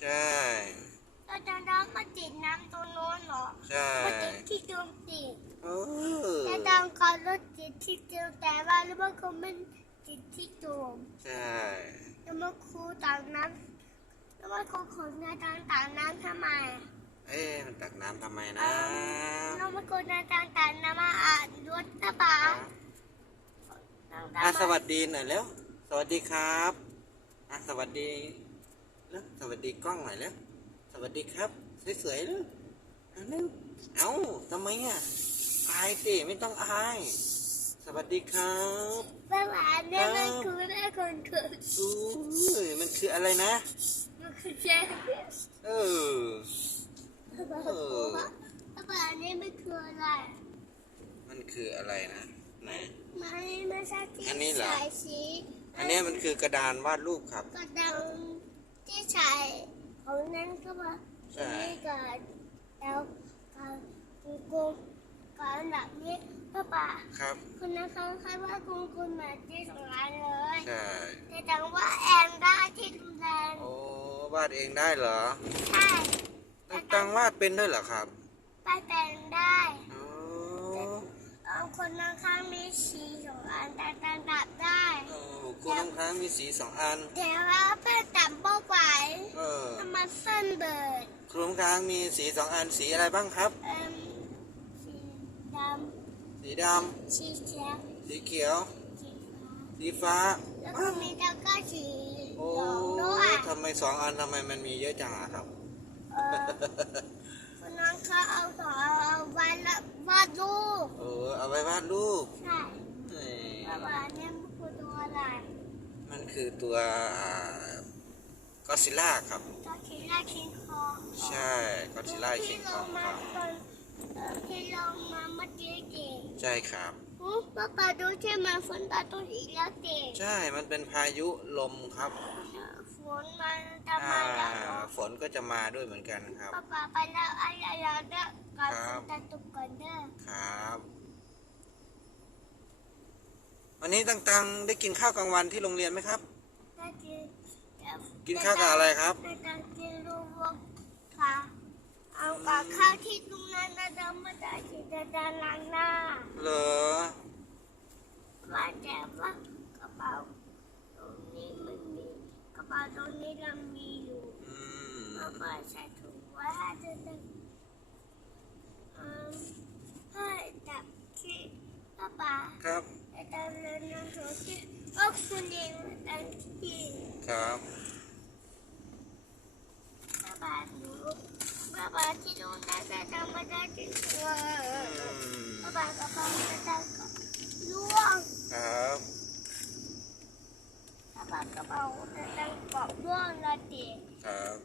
ใช่แล้วตอนนั้นก็ติดน้ำตรงโน้นเหรอใช่ก็ติดที่ตรงติดเออแต่ตอนเขารถติดที่ตรงแต่ว่ารู้ว่าเขาไม่ติดที่ตรงใช่แล้วมาครูต่างน้ำแล้วมาครูขนในต่างต่างน้ำทำไม เอ๊ะมันตักน้ำทำไมนะแล้วมาครูในต่างต่างน้ำมาอ่านรถตะบาอะสวัสดีหน่อยแล้ว สวัสดีครับอะสวัสดีแล้ วสวัสดีกล้องหน่อยแล้ว สวัสดีครับ สวยๆเลยอะเร็วเอ้าทำไมอะ อายสิไม่ต้องอาย สวัสดีครับเมื่อวานเนี่ยมันคือแม่คนเกิดอู้ยมันคืออะไรนะ มันคือเจ๊เออเมื่อวานเมื่อวานเนี่ยไม่คืออะไร มันคืออะไรนะไหนไม่ไม่ใช่ที่อันนี้เหรอสายสีอันเนี้ยมันคือกระดานวาดรูปครับ กระดัง ที่ใช้ของนั้นก็มาใช่นี่ก่อนแล้วการกุงการแบบนี้ป้าป่าครับคนนั้นเขาใครว่ากุงคุณมาที่สองอันเลยใช่แต่จังว่าแอนได้ที่โรงแรมโอ้วาดเองได้เหรอใช่ตั้งตังวาดเป็นด้วยเหรอครับ ไปแต่ มีสีสองอันแต่ว่าเพื่อนจับบ่ไหวเออทำไมเส้นเบิดครูน้ำค้างมีสีสองอันสีอะไรบ้างครับ เอิ่มสีดสีดำสีแดงำสีเขียว สีฟ้าสีฟ้า แล้วก็มีตะกร้าสีโอ้เหลืองด้วยทำไมสองอันทำไมมันมีเยอะจังอะครับ เออคนนั้นเขาเอาสองเอาไว้แล้ววาดรูปเออเอาไว้วาดรูปใช่ เอ้ยเพราะว่าเนี่ยมันคือตัวอะไร มันคือตัวก็ซิล่าครับตัวคิล่าคิงคองใช่ก็ซิล่าคิงคองที่คลรับงมาตอนเอ่อที่ลงมาเมื่อกี้เด็กใช่ครับหูป้าป้าดูที่มันฝนตกตัวอีกแล้วเด็กใช่มันเป็นพายุลมครับ ฝนมันจะอ่ามาแล้วเนอะฝนก็จะมาด้วยเหมือนกันครับป้าป้าไปแล้วอะไรแล้วเด้อก่อนคฝรับนจะตกก่อนเด้อครับ วันนี้ตังๆได้กินข้าวกลางวันที่โรงเรียนไหมครับถ้ากินกินข้าวกับอะไรครับถ้าจะกินลูกวกค่ะเอากับข้าวที่ตรงนั้นนะเดิมมาได้ที่จะจะล้างหน้าเหรอว่าแต่ว่ากระเป๋าตรงนี้มันมีกระเป๋าตรงนี้เรามีอยู่อืมป้าป้าใส่ถุงไว้ให้จะจะอืมให้จับที่ป้าป้าครับ แต่ตอนนั้นน้องโถที่ว่าคุณเองตั้งที่ครับป้าป้าหนูป้าป้าที่โรงนั้นจะทำไม่ได้จริงๆอืมป้าป้ากระเป๋าจะได้ก็ล่วงครับป้าป้ากระเป๋าจะได้เกาะล่วงละเด็กครับ